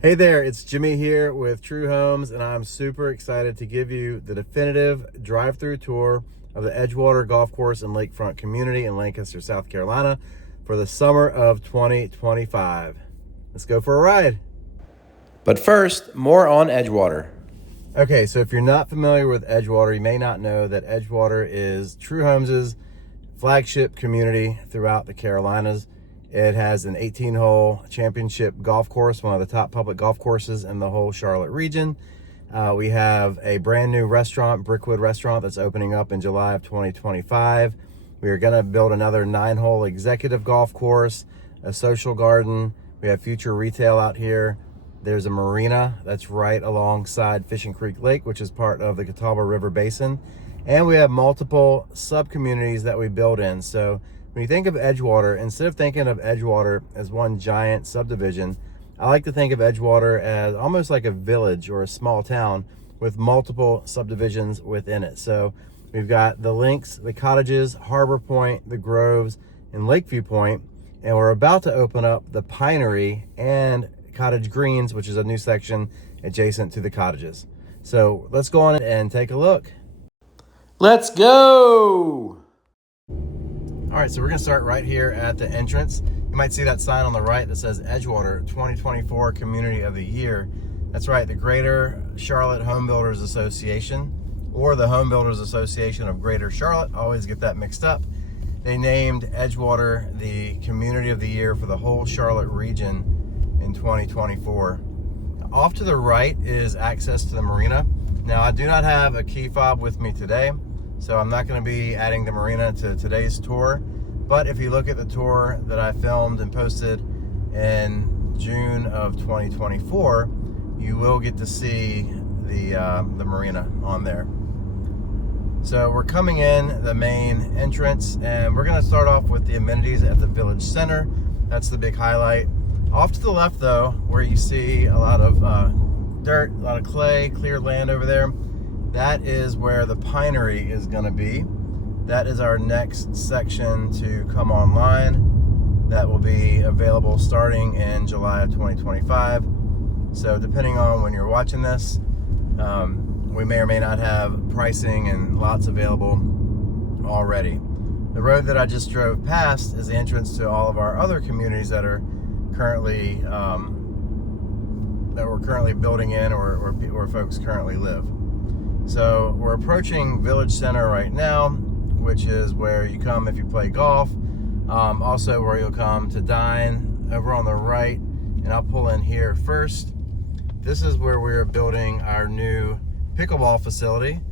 Hey there, it's Jimmy here with True Homes, and I'm super excited to give you the definitive drive-through tour of the Edgewater Golf Course and Lakefront community in Lancaster, South Carolina for the summer of 2025. Let's go for a ride. But first, more on Edgewater. Okay, so if you're not familiar with Edgewater, you may not know that Edgewater is True Homes' flagship community throughout the Carolinas. It has an 18-hole championship golf course, one of the top public golf courses in the whole Charlotte region. We have a brand new restaurant, Brickwood Restaurant, that's opening up in July of 2025. We are going to build another 9-hole executive golf course, a social garden. We have future retail out here. There's a marina that's right alongside Fishing Creek Lake, which is part of the Catawba River Basin. And we have multiple sub-communities that we build in. So when you think of Edgewater, instead of thinking of Edgewater as one giant subdivision, I like to think of Edgewater as almost like a village or a small town with multiple subdivisions within it. So we've got the Links, the Cottages, Harbor Point, the Groves, and Lakeview Point, and we're about to open up the Pinery and Cottage Greens, which is a new section adjacent to the Cottages. So let's go on and take a look. Let's go! All right, so we're gonna start right here at the entrance. You might see that sign on the right that says Edgewater 2024 Community of the Year. That's right, the Greater Charlotte Home Builders Association, or the Home Builders Association of Greater Charlotte. I always get that mixed up. They named Edgewater the Community of the Year for the whole Charlotte region in 2024. Off to the right is access to the marina. Now, I do not have a key fob with me today, so I'm not going to be adding the marina to today's tour. But if you look at the tour that I filmed and posted in June of 2024, you will get to see the marina on there. So we're coming in the main entrance, and we're going to start off with the amenities at the Village Center. That's the big highlight. Off to the left, though, where you see a lot of dirt, a lot of clay, cleared land over there, that is where the Pinery is going to be. That is our next section to come online. That will be available starting in July of 2025. So depending on when you're watching this, we may or may not have pricing and lots available already. The road that I just drove past is the entrance to all of our other communities that are currently that we're currently building in, or where folks currently live. So we're approaching Village Center right now, which is where you come if you play golf. Also where you'll come to dine over on the right. And I'll pull in here first. This is where we're building our new pickleball facility.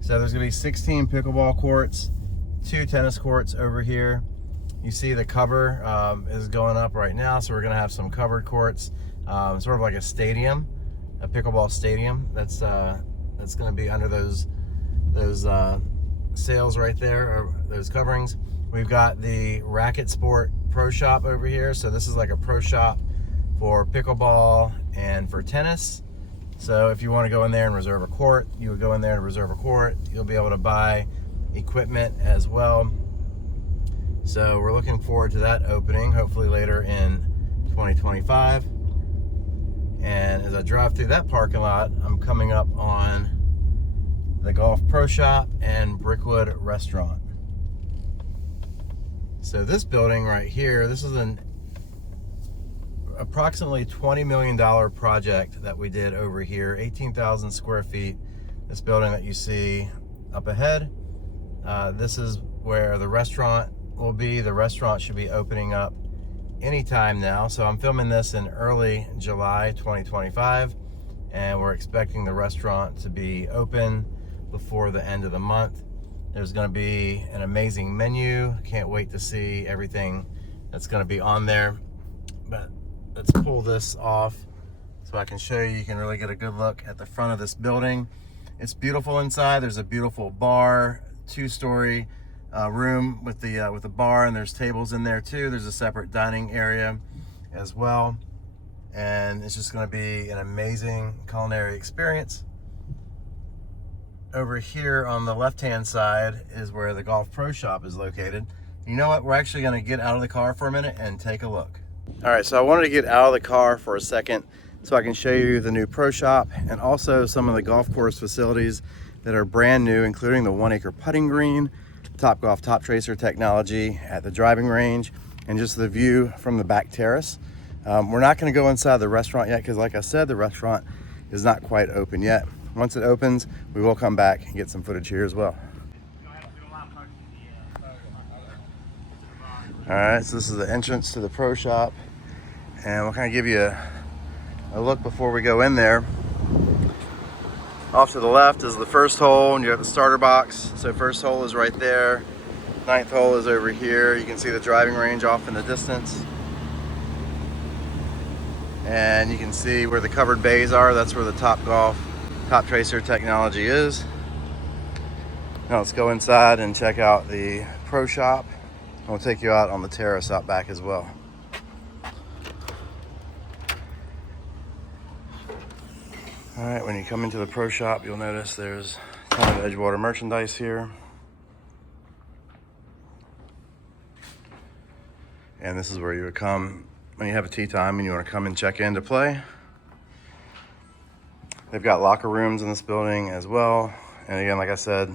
So there's gonna be 16 pickleball courts, 2 tennis courts over here. You see the cover is going up right now, so we're gonna have some covered courts, sort of like a stadium, a pickleball stadium. That's gonna be under those sails right there, or those coverings. We've got the Racket Sport Pro Shop over here. So this is like a pro shop for pickleball and for tennis. So if you want to go in there and reserve a court, you would go in there and reserve a court. You'll be able to buy equipment as well. So we're looking forward to that opening, hopefully later in 2025. And as I drive through that parking lot, I'm coming up on the Golf Pro Shop and Brickwood Restaurant. So this building right here, this is an approximately $20 million project that we did over here, 18,000 square feet. This building that you see up ahead, this is where the restaurant will be. The restaurant should be opening up anytime now. So I'm filming this in early July 2025, and we're expecting the restaurant to be open before the end of the month. There's going to be an amazing menu. Can't wait to see everything that's going to be on there. But let's pull this off so I can show you. You can really get a good look at the front of this building. It's beautiful inside. There's a beautiful bar, 2-story room with the bar, and there's tables in there too. There's a separate dining area as well, and it's just going to be an amazing culinary experience. Over here on the left-hand side is where the Golf Pro Shop is located. You know what? We're actually going to get out of the car for a minute and take a look. All right, so I wanted to get out of the car for a second so I can show you the new pro shop and also some of the golf course facilities that are brand new, including the 1 acre putting green, TopGolf Top Tracer technology at the driving range, and just the view from the back terrace. We're not going to go inside the restaurant yet because, like I said, the restaurant is not quite open yet. Once it opens, we will come back and get some footage here as well. All right, so this is the entrance to the pro shop, and we'll kind of give you a look before we go in there. Off to the left is the first hole, and you have the starter box. So first hole is right there. 9th hole is over here. You can see the driving range off in the distance. And you can see where the covered bays are. That's where the TopGolf Top Tracer technology is. Now let's go inside and check out the pro shop. We'll take you out on the terrace out back as well. All right, when you come into the pro shop, you'll notice there's a ton of Edgewater merchandise here. And this is where you would come when you have a tee time and you want to come and check in to play. They've got locker rooms in this building as well. And again, like I said,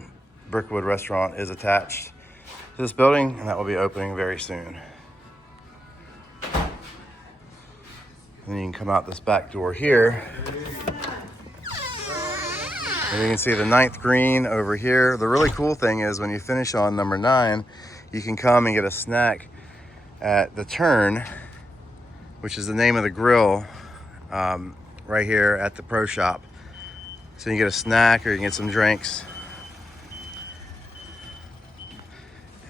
Brickwood Restaurant is attached to this building, and that will be opening very soon. And then you can come out this back door here. And you can see the 9th green over here. The really cool thing is when you finish on number 9, you can come and get a snack at the Turn, which is the name of the grill right here at the pro shop. So you can get a snack or you can get some drinks.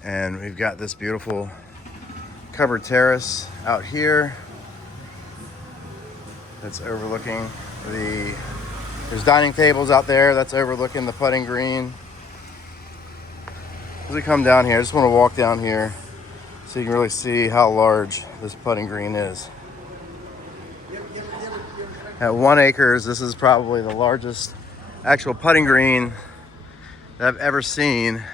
And we've got this beautiful covered terrace out here that's overlooking there's dining tables out there that's overlooking the putting green. As we come down here, I just want to walk down here so you can really see how large this putting green is. At 1 acre, this is probably the largest actual putting green that I've ever seen.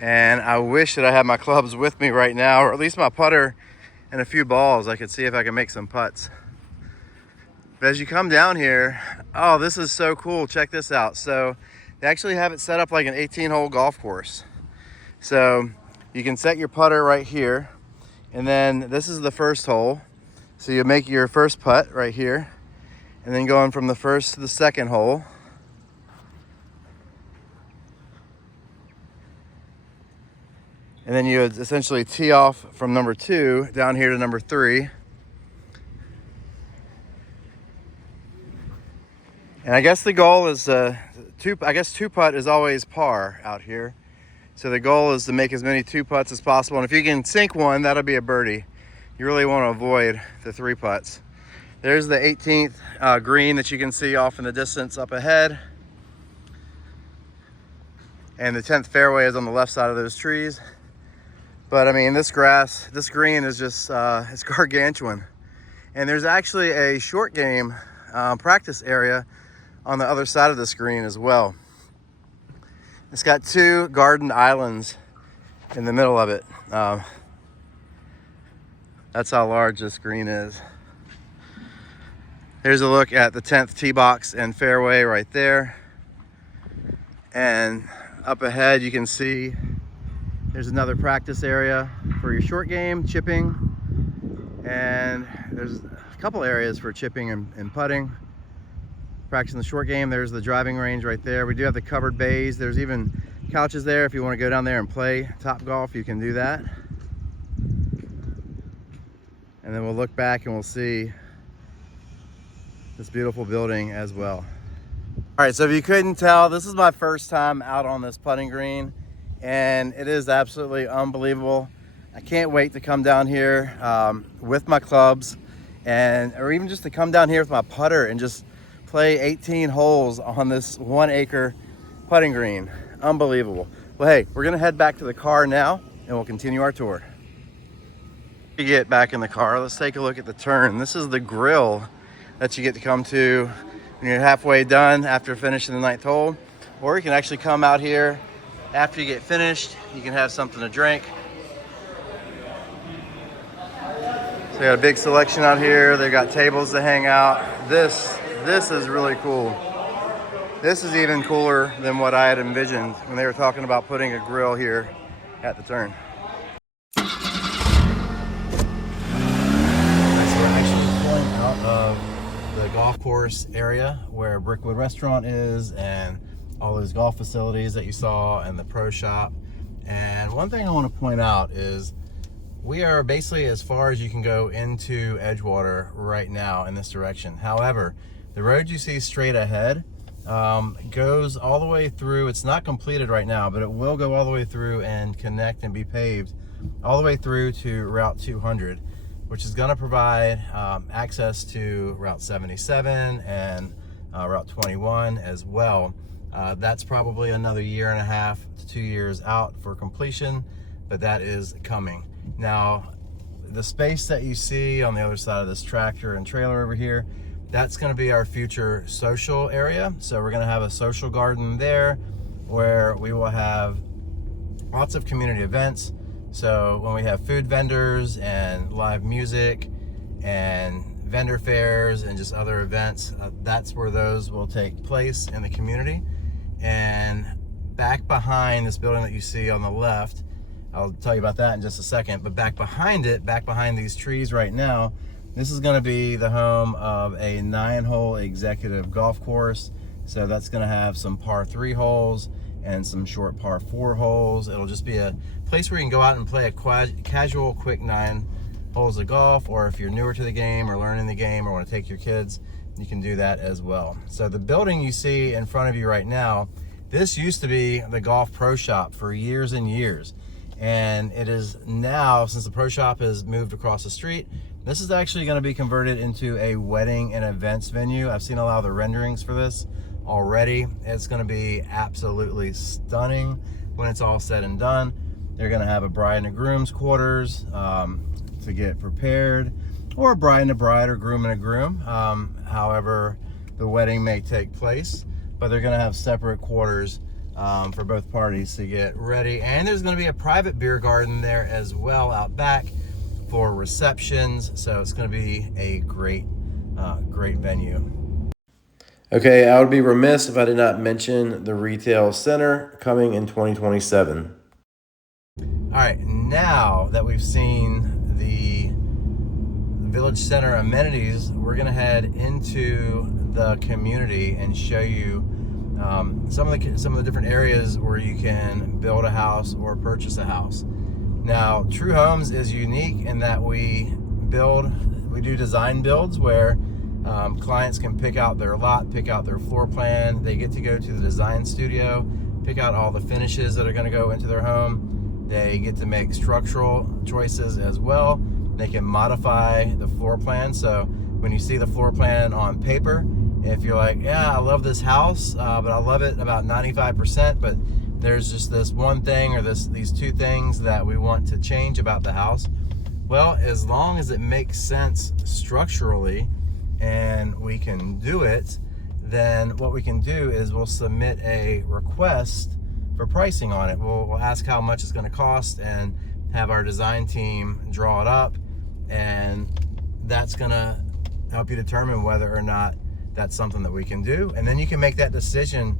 And I wish that I had my clubs with me right now, or at least my putter and a few balls. I could see if I can make some putts. But as you come down here, oh, this is so cool. Check this out. So they actually have it set up like an 18-hole golf course. So you can set your putter right here, and then this is the first hole. So you make your first putt right here, and then going from the first to the second hole. And then you would essentially tee off from number 2 down here to number 3. And I guess the goal is two putt is always par out here. So the goal is to make as many 2 putts as possible. And if you can sink one, that'll be a birdie. You really want to avoid the 3 putts. There's the 18th green that you can see off in the distance up ahead. And the 10th fairway is on the left side of those trees. But I mean, this green is just, it's gargantuan. And there's actually a short game practice area on the other side of this green as well. It's got 2 garden islands in the middle of it. That's how large this green is. Here's a look at the 10th tee box and fairway right there. And up ahead, you can see there's another practice area for your short game, chipping. And there's a couple areas for chipping and putting. Practicing the short game, there's the driving range right there. We do have the covered bays. There's even couches there. If you want to go down there and play TopGolf, you can do that. And then we'll look back and we'll see this beautiful building as well. All right, so if you couldn't tell, this is my first time out on this putting green, and it is absolutely unbelievable. I can't wait to come down here with my clubs, or even just to come down here with my putter and just play 18 holes on this 1 acre putting green. Unbelievable. Well, hey, we're gonna head back to the car now and we'll continue our tour. To get back in the car, let's take a look at the Turn. This is the grill that you get to come to when you're halfway done after finishing the 9th hole. Or you can actually come out here after you get finished. You can have something to drink. So They got a big selection out here. They got tables to hang out. This is really cool. This is even cooler than what I had envisioned when they were talking about putting a grill here at the turn. So we're actually pulling out of the golf course area where Brickwood Restaurant is and all those golf facilities that you saw and the pro shop. And one thing I want to point out is we are basically as far as you can go into Edgewater right now in this direction. However, the road you see straight ahead goes all the way through. It's not completed right now, but it will go all the way through and connect and be paved all the way through to Route 200, which is going to provide access to Route 77 and Route 21 as well. That's probably another 1.5 to 2 years out for completion, but that is coming. Now, the space that you see on the other side of this tractor and trailer over here, that's going to be our future social area. So we're going to have a social garden there where we will have lots of community events. So when we have food vendors and live music and vendor fairs and just other events, that's where those will take place in the community. And back behind this building that you see on the left, I'll tell you about that in just a second, but back behind it, back behind these trees right now, this is going to be the home of a 9-hole executive golf course. So that's going to have some par 3 holes and some short par 4 holes. It'll just be a place where you can go out and play a casual, quick 9 holes of golf, or if you're newer to the game or learning the game or want to take your kids, you can do that as well. So the building you see in front of you right now, this used to be the golf pro shop for years and years. And it is now, since the pro shop has moved across the street, this is actually going to be converted into a wedding and events venue. I've seen a lot of the renderings for this already. It's going to be absolutely stunning when it's all said and done. They're going to have a bride and a groom's quarters to get prepared, or a bride and a bride, or groom and a groom, however the wedding may take place. But they're going to have separate quarters for both parties to get ready. And there's going to be a private beer garden there as well out back for receptions. So it's going to be a great venue. Okay, I would be remiss if I did not mention the retail center coming in 2027. All right, now that we've seen the village center amenities, we're going to head into the community and show you some of the different areas where you can build a house or purchase a house. Now, True Homes is unique in that we do design builds where clients can pick out their lot, pick out their floor plan. They get to go to the design studio, pick out all the finishes that are going to go into their home. They get to make structural choices as well. They can modify the floor plan. So when you see the floor plan on paper, if you're like, yeah, I love this house, but I love it about 95%, but there's just this one thing or these two things that we want to change about the house. Well, as long as it makes sense structurally and we can do it, then what we can do is we'll submit a request for pricing on it. We'll ask how much it's going to cost and have our design team draw it up, and that's going to help you determine whether or not that's something that we can do. And then you can make that decision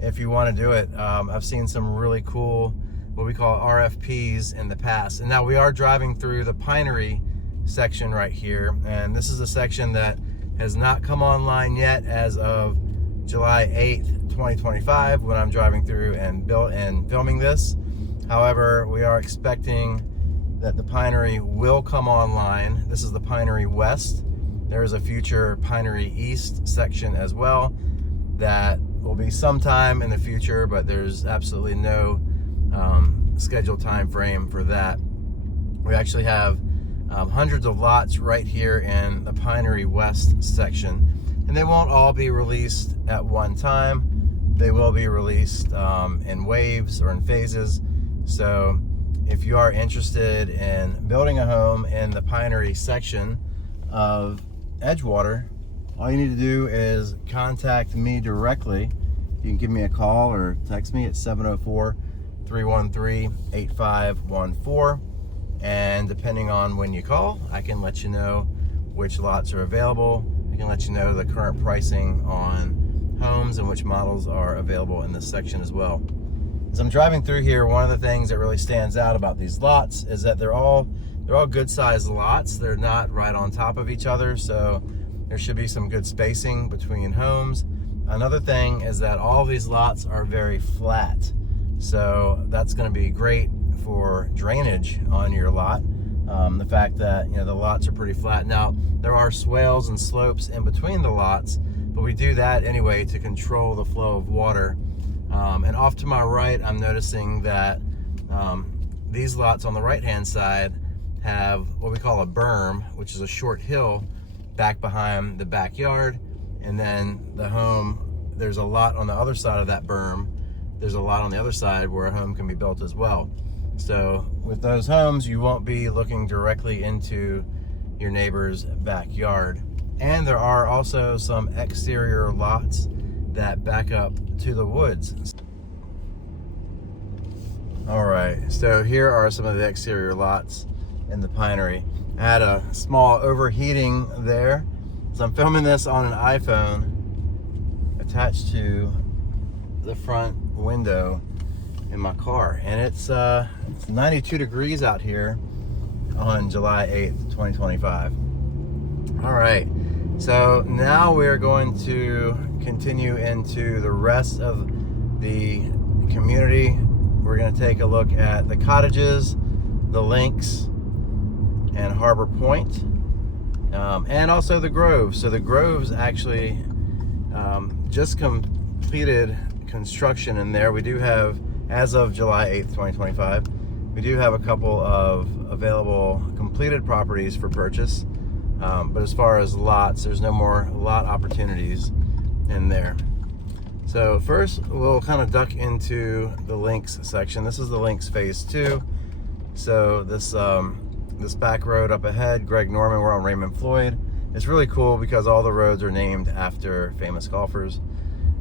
if you want to do it. I've seen some really cool, what we call RFPs in the past. And now we are driving through the Pinery section right here. And this is a section that has not come online yet as of July 8th, 2025, when I'm driving through and filming this. However, we are expecting that the Pinery will come online. This is the Pinery West. There is a future Pinery East section as well that will be sometime in the future, but there's absolutely no scheduled time frame for that. We actually have hundreds of lots right here in the Pinery West section, and they won't all be released at one time. They will be released in waves or in phases. So if you are interested in building a home in the Pinery section of Edgewater, all you need to do is contact me directly. You can give me a call or text me at 704-313-8514, and depending on when you call, I can let you know which lots are available. I can let you know the current pricing on homes and which models are available in this section as well. As I'm driving through here, one of the things that really stands out about these lots is that they're all good sized lots. They're not right on top of each other, so there should be some good spacing between homes. Another thing is that all these lots are very flat, so that's going to be great for drainage on your lot. The fact that, you know, the lots are pretty flat. Now, there are swales and slopes in between the lots, but we do that anyway to control the flow of water. And off to my right, I'm noticing that these lots on the right-hand side have what we call a berm, which is a short hill back behind the backyard. And then the home, there's a lot on the other side of that berm. There's a lot on the other side where a home can be built as well. So with those homes, you won't be looking directly into your neighbor's backyard. And there are also some exterior lots that back up to the woods. All right, so here are some of the exterior lots in the Pinery. I had a small overheating there, so I'm filming this on an iPhone attached to the front window in my car, and it's 92 degrees out here on July 8th, 2025. All right, so now we're going to continue into the rest of the community. We're going to take a look at the Cottages, the Links, and Harbor Point, and also the Groves. So the Groves actually just completed construction in there. We do have, as of July 8th, 2025, we do have a couple of available completed properties for purchase. But as far as lots, there's no more lot opportunities in there. So first, we'll kind of duck into the Links section. This is the Links Phase 2. So this back road up ahead, Greg Norman, we're on Raymond Floyd. It's really cool because all the roads are named after famous golfers.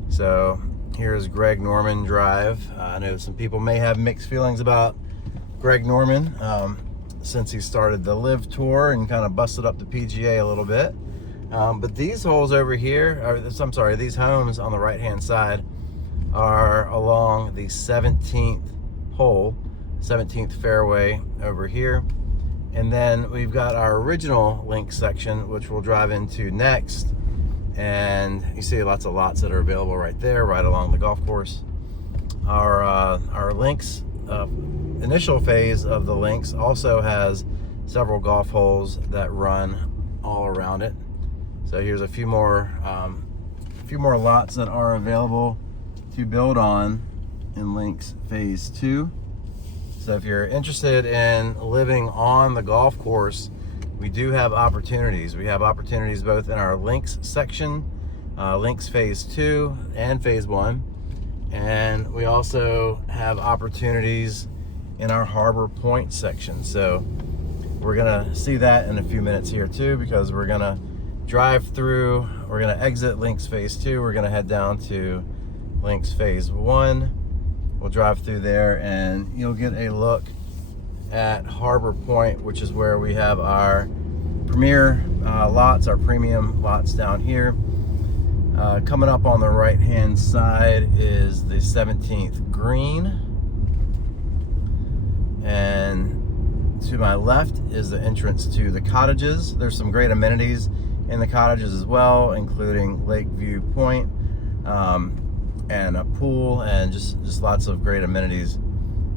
So here's Greg Norman Drive. I know some people may have mixed feelings about Greg Norman since he started the Live Tour and kind of busted up the PGA a little bit. But these holes over here, these homes on the right-hand side are along the 17th hole, 17th fairway over here. And then we've got our original Link section, which we'll drive into next. And you see lots of lots that are available right there, right along the golf course. Our Links, initial phase of the Links also has several golf holes that run all around it. So here's a few more lots that are available to build on in Links Phase 2. So if you're interested in living on the golf course, we do have opportunities. We have opportunities both in our Links section, Links Phase 2 and Phase 1. And we also have opportunities in our Harbor Point section. So we're gonna see that in a few minutes here too, because we're gonna drive through, we're gonna exit Links Phase 2, we're gonna head down to Links Phase 1. We'll drive through there and you'll get a look at Harbor Point, which is where we have our premier lots, our premium lots down here. Coming up on the right hand side is the 17th green, and to my left is the entrance to the Cottages. There's some great amenities in the Cottages as well, including Lakeview Point, and a pool, and just lots of great amenities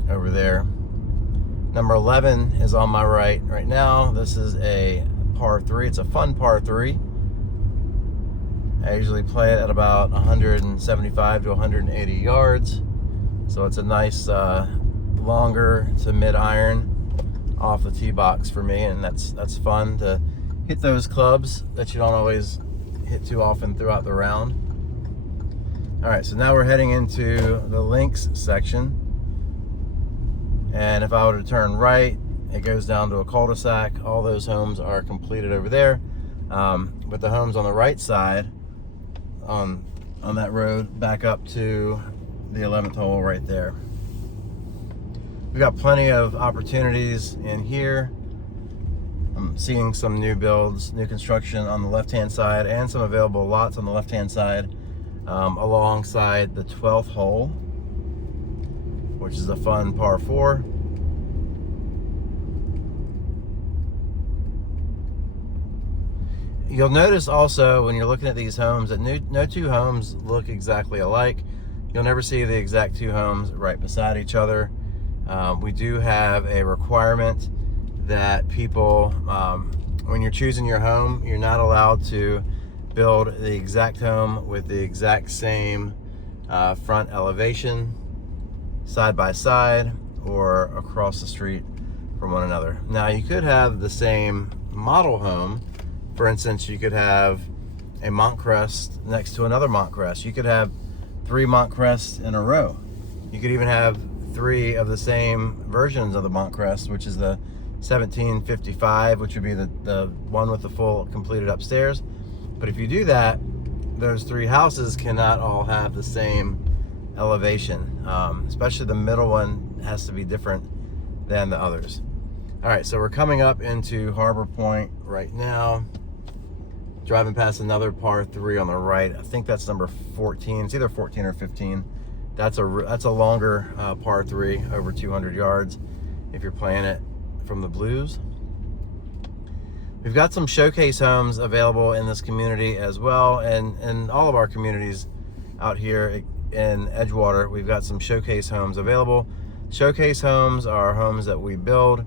over there. Number 11 is on my right now. This is a par 3. It's a fun par 3. I usually play it at about 175 to 180 yards. So it's a nice longer to mid iron off the tee box for me, and that's fun to hit those clubs that you don't always hit too often throughout the round. All right, so now we're heading into the Links section. And if I were to turn right, it goes down to a cul-de-sac. All those homes are completed over there. But the homes on the right side on that road back up to the 11th hole right there. We've got plenty of opportunities in here. I'm seeing some new builds, new construction on the left-hand side, and some available lots on the left-hand side alongside the 12th hole, which is a fun par 4. You'll notice also when you're looking at these homes that no two homes look exactly alike. You'll never see the exact two homes right beside each other. We do have a requirement that people, when you're choosing your home, you're not allowed to build the exact home with the exact same front elevation side by side or across the street from one another. Now, you could have the same model home. For instance, you could have a Montcrest next to another Montcrest. You could have 3 Montcrests in a row. You could even have 3 of the same versions of the Montcrest, which is the 1755, which would be the one with the full completed upstairs. But if you do that, those 3 houses cannot all have the same elevation. Especially the middle one has to be different than the others. All right, so we're coming up into Harbor Point right now. Driving past another par 3 on the right. I think that's number 14. It's either 14 or 15. That's a longer par 3, over 200 yards if you're playing it from the blues. We've got some showcase homes available in this community as well, and in all of our communities out here in Edgewater, we've got some showcase homes available. Showcase homes are homes that we build.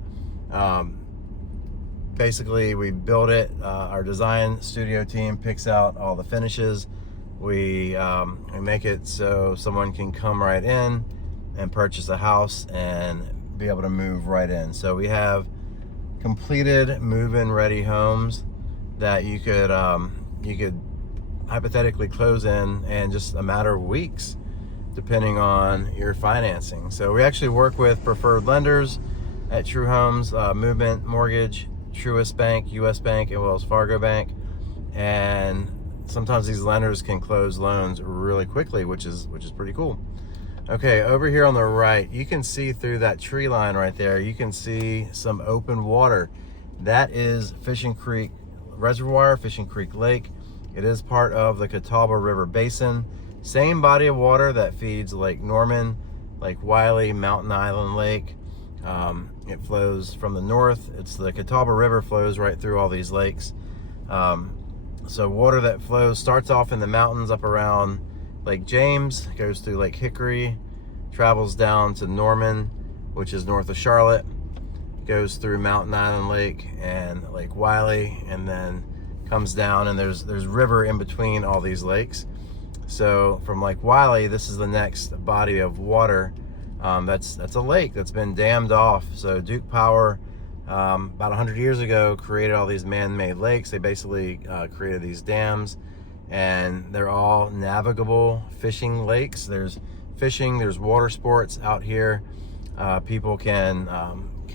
Basically, we build it. Our design studio team picks out all the finishes. We make it so someone can come right in and purchase a house and be able to move right in. So we have completed move-in ready homes that you could hypothetically close in just a matter of weeks, depending on your financing. So we actually work with preferred lenders at True Homes, Movement Mortgage, Truist Bank, US Bank, and Wells Fargo Bank. And sometimes these lenders can close loans really quickly, which is pretty cool. Okay, over here on the right, you can see through that tree line right there, you can see some open water. That is Fishing Creek Reservoir, Fishing Creek Lake. It is part of the Catawba River Basin. Same body of water that feeds Lake Norman, Lake Wiley, Mountain Island Lake. It flows from the north. It's the Catawba River flows right through all these lakes. So water that flows starts off in the mountains up around Lake James, goes through Lake Hickory, travels down to Norman, which is north of Charlotte, goes through Mountain Island Lake and Lake Wiley, and then comes down, and there's river in between all these lakes. So from Lake Wiley, this is the next body of water. That's a lake that's been dammed off. So Duke Power, about 100 years ago, created all these man-made lakes. They basically created these dams, and they're all navigable fishing lakes. There's fishing, there's water sports out here. People can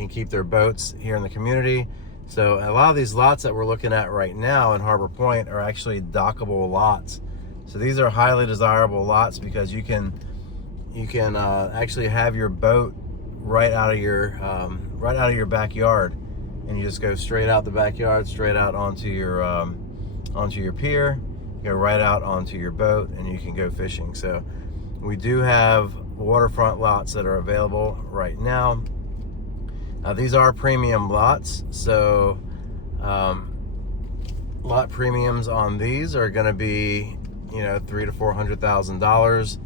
keep their boats here in the community. So a lot of these lots that we're looking at right now in Harbor Point are actually dockable lots. So these are highly desirable lots because you can actually have your boat right out of your backyard, and you just go straight out the backyard, straight out onto your pier, go right out onto your boat, and you can go fishing. So we do have waterfront lots that are available right now. These are premium lots, so lot premiums on these are going to be $300,000 to $400,000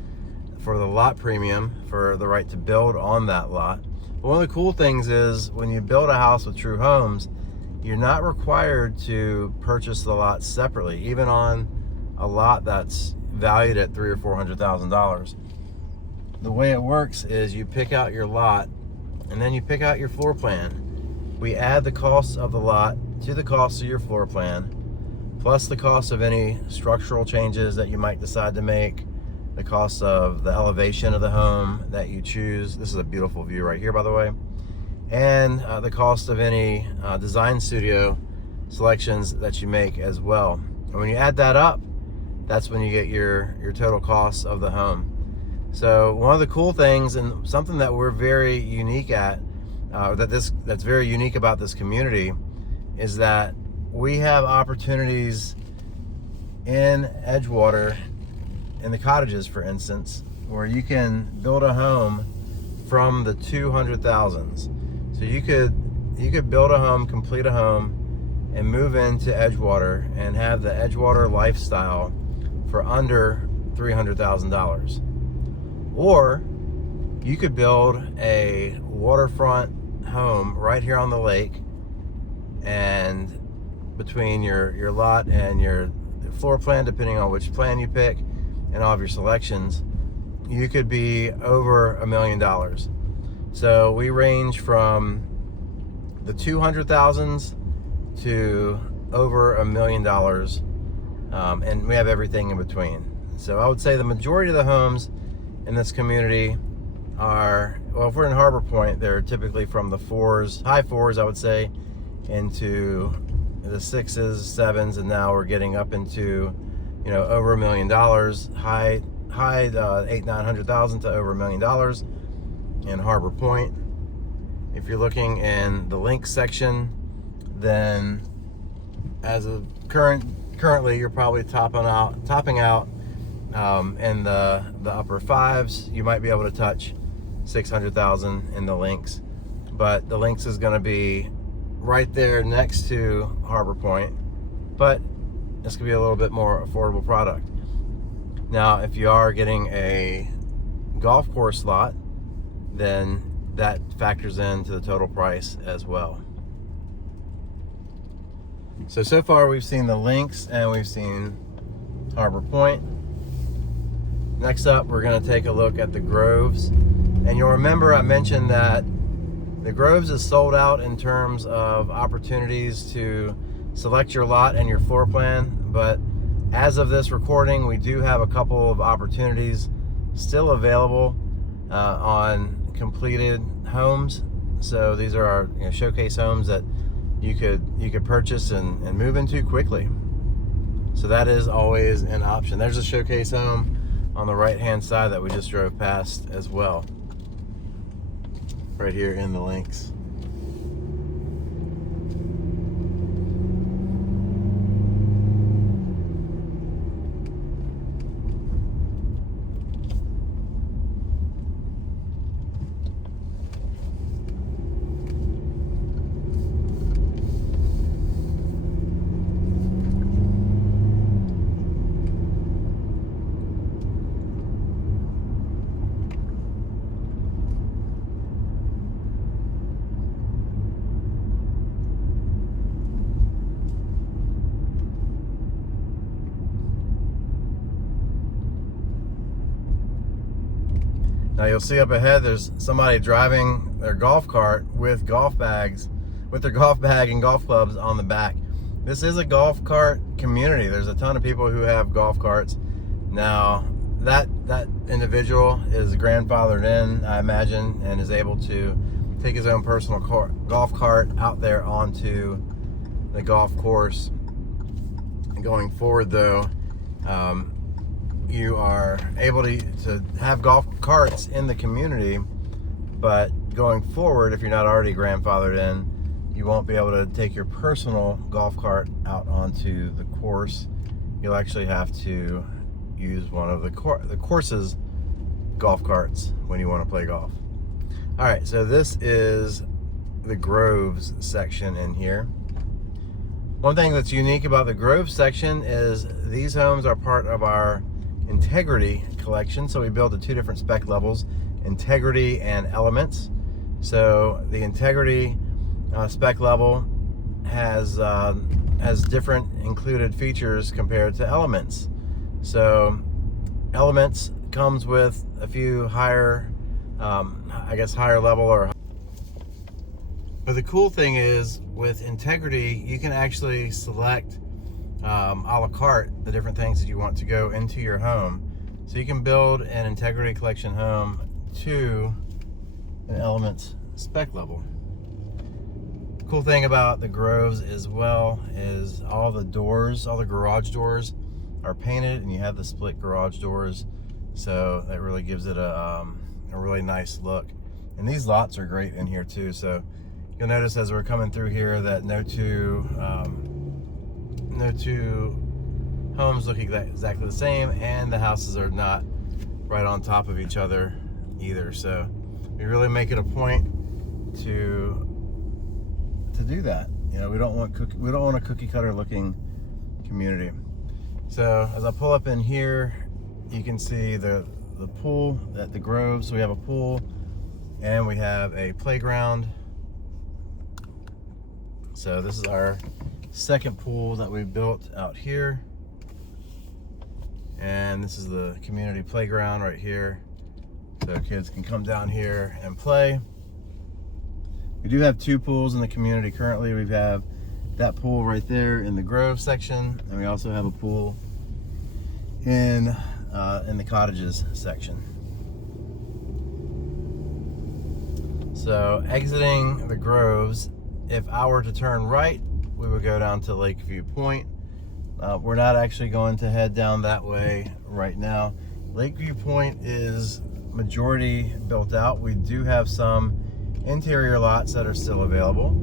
for the lot premium for the right to build on that lot. But one of the cool things is when you build a house with True Homes, you're not required to purchase the lot separately, even on a lot that's valued at $300,000 or $400,000. The way it works is you pick out your lot, and then you pick out your floor plan. We add the cost of the lot to the cost of your floor plan, plus the cost of any structural changes that you might decide to make, the cost of the elevation of the home that you choose. This is a beautiful view right here, by the way. And the cost of any design studio selections that you make as well. And when you add that up, that's when you get your total cost of the home. So one of the cool things, and something that we're very unique at, that's very unique about this community, is that we have opportunities in Edgewater, in the Cottages, for instance, where you can build a home from the 200,000s. So you could build a home, complete a home, and move into Edgewater and have the Edgewater lifestyle for under $300,000. Or you could build a waterfront home right here on the lake, and between your lot and your floor plan, depending on which plan you pick and all of your selections, you could be over $1 million. So we range from the 200,000s to over $1 million, and we have everything in between. So I would say the majority of the homes in this community are, well, if we're in Harbor Point, they're typically from the high fours, I would say, into the 6s, 7s, and now we're getting up into, over $1 million, high 800,000-900,000 to over $1 million in Harbor Point. If you're looking in the links section, then as of currently you're probably topping out in the upper 5s. You might be able to touch 600,000 in the links, but the links is going to be right there next to Harbor Point, but this could be a little bit more affordable product. Now, if you are getting a golf course lot, then that factors into the total price as well. So far we've seen the links and we've seen Harbor Point. Next up, we're going to take a look at the Groves. And you'll remember I mentioned that the Groves is sold out in terms of opportunities to select your lot and your floor plan, but as of this recording, we do have a couple of opportunities still available on completed homes. So these are our showcase homes that you could purchase and move into quickly. So that is always an option. There's a showcase home on the right hand side that we just drove past as well, right here in the links. Now you'll see up ahead there's somebody driving their golf cart with golf bags, with their golf bag and golf clubs on the back. This is a golf cart community. There's a ton of people who have golf carts. Now that individual is grandfathered in, I imagine, and is able to take his own personal golf cart out there onto the golf course. Going forward though, you are able to have golf carts in the community, but going forward, if you're not already grandfathered in, you won't be able to take your personal golf cart out onto the course. You'll actually have to use one of the course's golf carts when you want to play golf. All right, so this is the Groves section in here. One thing that's unique about the Groves section is these homes are part of our Integrity collection. So we build to two different spec levels, Integrity and Elements. So the Integrity spec level has different included features compared to Elements. So Elements comes with a few higher, higher level or. But the cool thing is with Integrity, you can actually select a la carte the different things that you want to go into your home. So you can build an Integrity collection home to an Elements spec level. Cool thing about the Groves as well is all the doors, all the garage doors are painted, and you have the split garage doors So that really gives it a really nice look. And these lots are great in here too. So you'll notice as we're coming through here that no two homes look exactly the same, and the houses are not right on top of each other either. So we really make it a point to do that. You know, we don't want a cookie cutter looking community. So as I pull up in here, you can see the pool at the Grove. So we have a pool and we have a playground. So this is our second pool that we built out here. And this is the community playground right here. So kids can come down here and play. We do have two pools in the community currently. We have that pool right there in the Grove section, and we also have a pool in the Cottages section. So exiting the Groves, if I were to turn right, we would go down to Lakeview Pointe. We're not actually going to head down that way right now. Lakeview Pointe is majority built out. We do have some interior lots that are still available,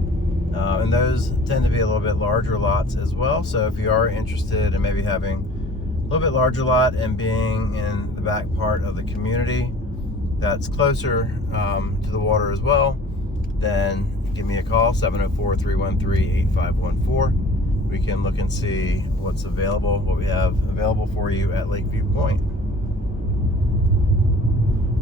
and those tend to be a little bit larger lots as well. So if you are interested in maybe having a little bit larger lot and being in the back part of the community that's closer to the water as well, then give me a call, 704-313-8514. We can look and see what's available, what we have available for you at Lakeview Pointe.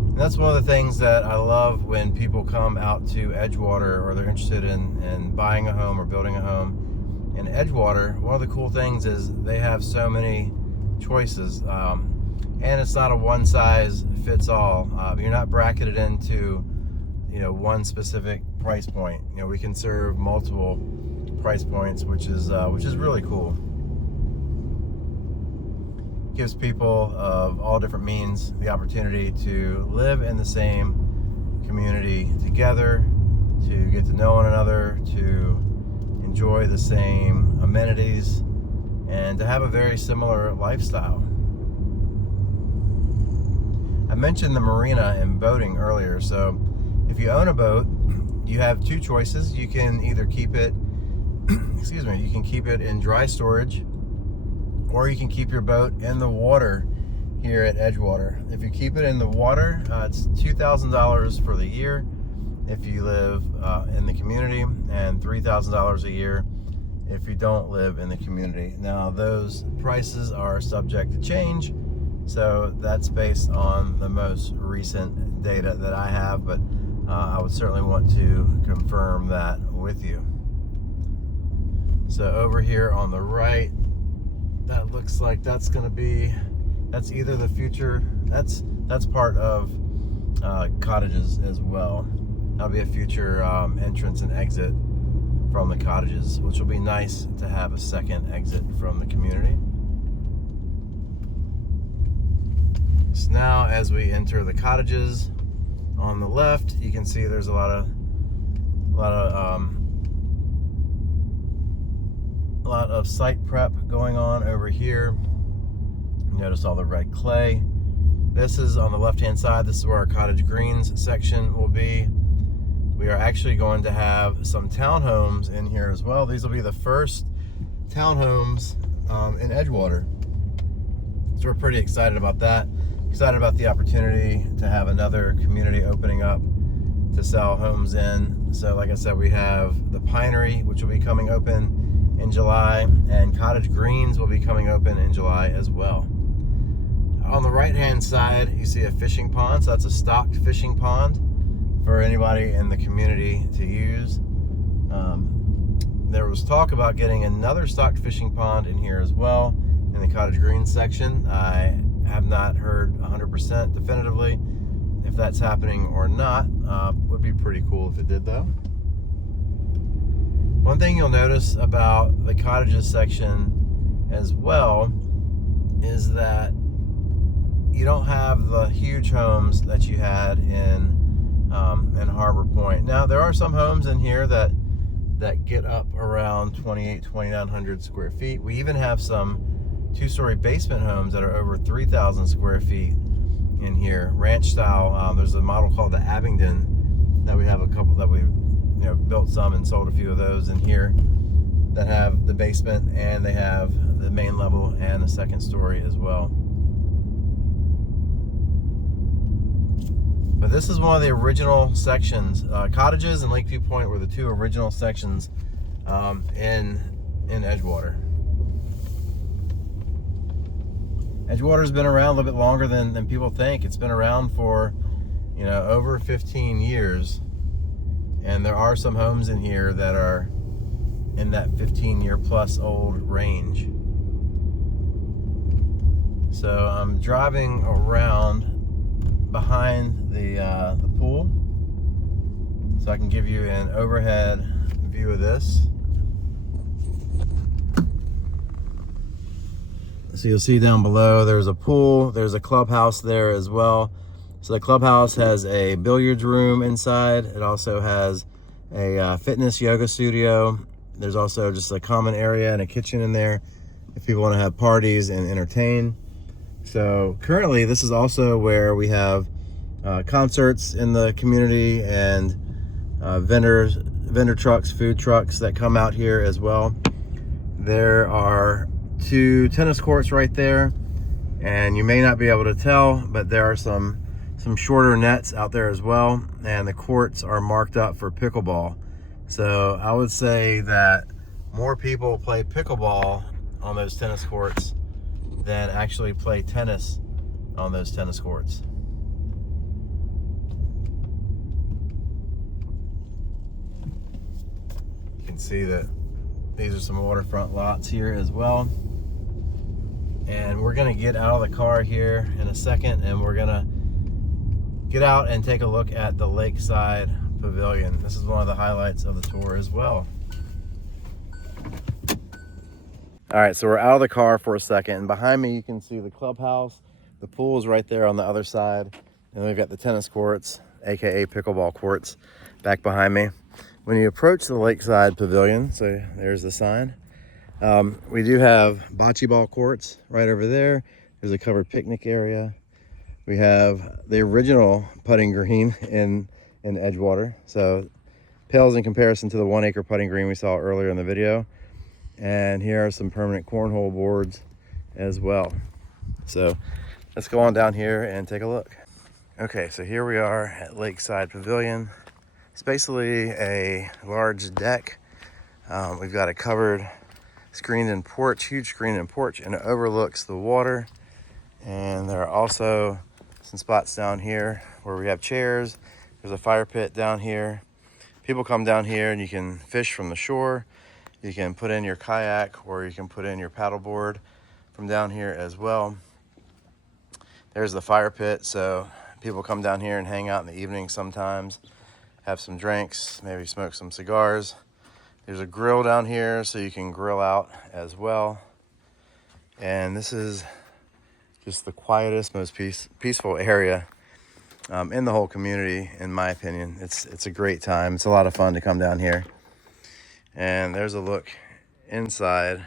And that's one of the things that I love when people come out to Edgewater, or they're interested in buying a home or building a home in Edgewater. One of the cool things is they have so many choices, and it's not a one size fits all. You're not bracketed into, you know, one specific price point. You know, we can serve multiple price points, which is really cool. Gives people of all different means the opportunity to live in the same community together, to get to know one another, to enjoy the same amenities, and to have a very similar lifestyle. I mentioned the marina and boating earlier. So if you own a boat, you have two choices. You can either keep it you can keep it in dry storage, or you can keep your boat in the water here at Edgewater. If you keep it in the water, it's $2,000 for the year if you live in the community, and $3,000 a year if you don't live in the community. Now, those prices are subject to change, so that's based on the most recent data that I have, but I would certainly want to confirm that with you. So over here on the right, that looks like that's either the future, that's part of Cottages as well. That'll be a future entrance and exit from the Cottages, which will be nice to have a second exit from the community. So now as we enter the Cottages, on the left, you can see there's a lot of site prep going on over here. Notice all the red clay. This is on the left hand side. This is where our cottage greens section will be. We are actually going to have some townhomes in here as well. These will be the first townhomes in Edgewater, so we're pretty excited about that. Excited about the opportunity to have another community opening up to sell homes in. So like I said, we have the Pinery, which will be coming open in July, and Cottage Greens will be coming open in July as well. On the right hand side, you see a fishing pond. So that's a stocked fishing pond for anybody in the community to use. There was talk about getting another stocked fishing pond in here as well in the Cottage Greens section. I have not heard 100% definitively if that's happening or not. Would be pretty cool if it did though. One thing you'll notice about the Cottages section as well is that you don't have the huge homes that you had in Harbor Point. Now, there are some homes in here that get up around 2,900 square feet. We even have some two-story basement homes that are over 3,000 square feet in here, ranch style. There's a model called the Abingdon that we have a couple that we built some and sold a few of those in here that have the basement, and they have the main level and the second story as well. But this is one of the original sections. Cottages and Lakeview Pointe were the two original sections in Edgewater. Edgewater's been around a little bit longer than people think. It's been around for, over 15 years. And there are some homes in here that are in that 15-year plus old range. So I'm driving around behind the pool so I can give you an overhead view of this. So you'll see down below there's a pool, there's a clubhouse there as well. So the clubhouse has a billiards room inside. It also has a fitness yoga studio. There's also just a common area and a kitchen in there if people want to have parties and entertain. So currently this is also where we have concerts in the community and vendor trucks, food trucks that come out here as well. There are 2 tennis courts right there, and you may not be able to tell, but there are some shorter nets out there as well, and the courts are marked up for pickleball. So I would say that more people play pickleball on those tennis courts than actually play tennis on those tennis courts. You can see that these are some waterfront lots here as well. And we're gonna get out of the car here in a second, and we're gonna get out and take a look at the Lakeside Pavilion. This is one of the highlights of the tour as well. All right, so we're out of the car for a second, and behind me you can see the clubhouse. The pool is right there on the other side, and we've got the tennis courts, aka pickleball courts, back behind me. When you approach the Lakeside Pavilion, so there's the sign, we do have bocce ball courts right over there. There's a covered picnic area. We have the original putting green in Edgewater, so pales in comparison to the 1 acre putting green we saw earlier in the video. And here are some permanent cornhole boards as well. So let's go on down here and take a look. Okay, so here we are at Lakeside Pavilion. It's basically a large deck. We've got a covered screened-in porch, huge screened-in porch, and it overlooks the water. And there are also some spots down here where we have chairs. There's a fire pit down here. People come down here and you can fish from the shore. You can put in your kayak, or you can put in your paddleboard from down here as well. There's the fire pit, so people come down here and hang out in the evening sometimes, have some drinks, maybe smoke some cigars. There's a grill down here, so you can grill out as well. And this is just the quietest, most peaceful area in the whole community, in my opinion. It's a great time. It's a lot of fun to come down here. And there's a look inside.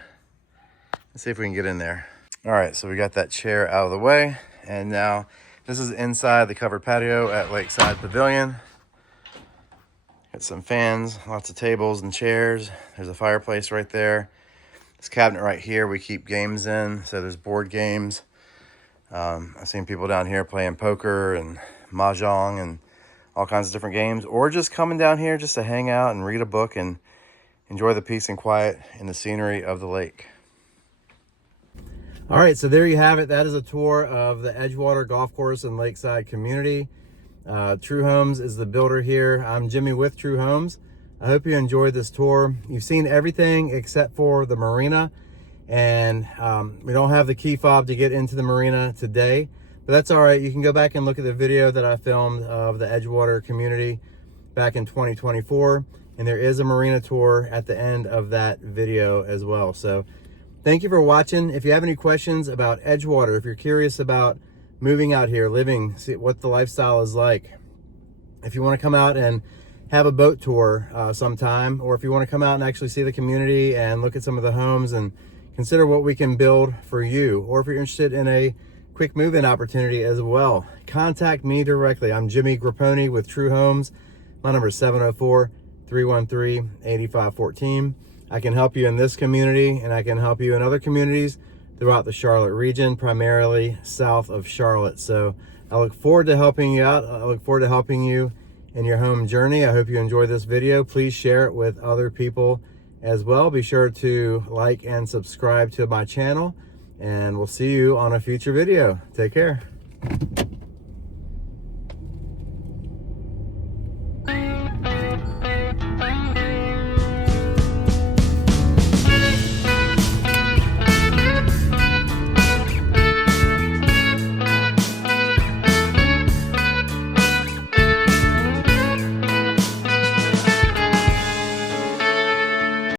Let's see if we can get in there. All right, so we got that chair out of the way, and now this is inside the covered patio at Lakeside Pavilion. Got some fans, lots of tables and chairs. There's a fireplace right there. This cabinet right here we keep games in, so there's board games. I've seen people down here playing poker and mahjong and all kinds of different games, or just coming down here just to hang out and read a book and enjoy the peace and quiet and the scenery of the lake. All right, so there you have it. That is a tour of the Edgewater Golf Course and Lakeside community. True Homes is the builder here. I'm Jimmy with True Homes. I hope you enjoyed this tour. You've seen everything except for the marina, and we don't have the key fob to get into the marina today, but that's all right. You can go back and look at the video that I filmed of the Edgewater community back in 2024. And there is a marina tour at the end of that video as well. So thank you for watching. If you have any questions about Edgewater, if you're curious about moving out here, living, see what the lifestyle is like, if you want to come out and have a boat tour sometime, or if you want to come out and actually see the community and look at some of the homes and consider what we can build for you, or if you're interested in a quick quick move-in opportunity as well, contact me directly. I'm Jimmy Grappone with True Homes. My number is 704-313-8514. I can help you in this community, and I can help you in other communities throughout the Charlotte region, primarily south of Charlotte. So I look forward to helping you out. I look forward to helping you in your home journey. I hope you enjoy this video. Please share it with other people as well. Be sure to like and subscribe to my channel, and we'll see you on a future video. Take care.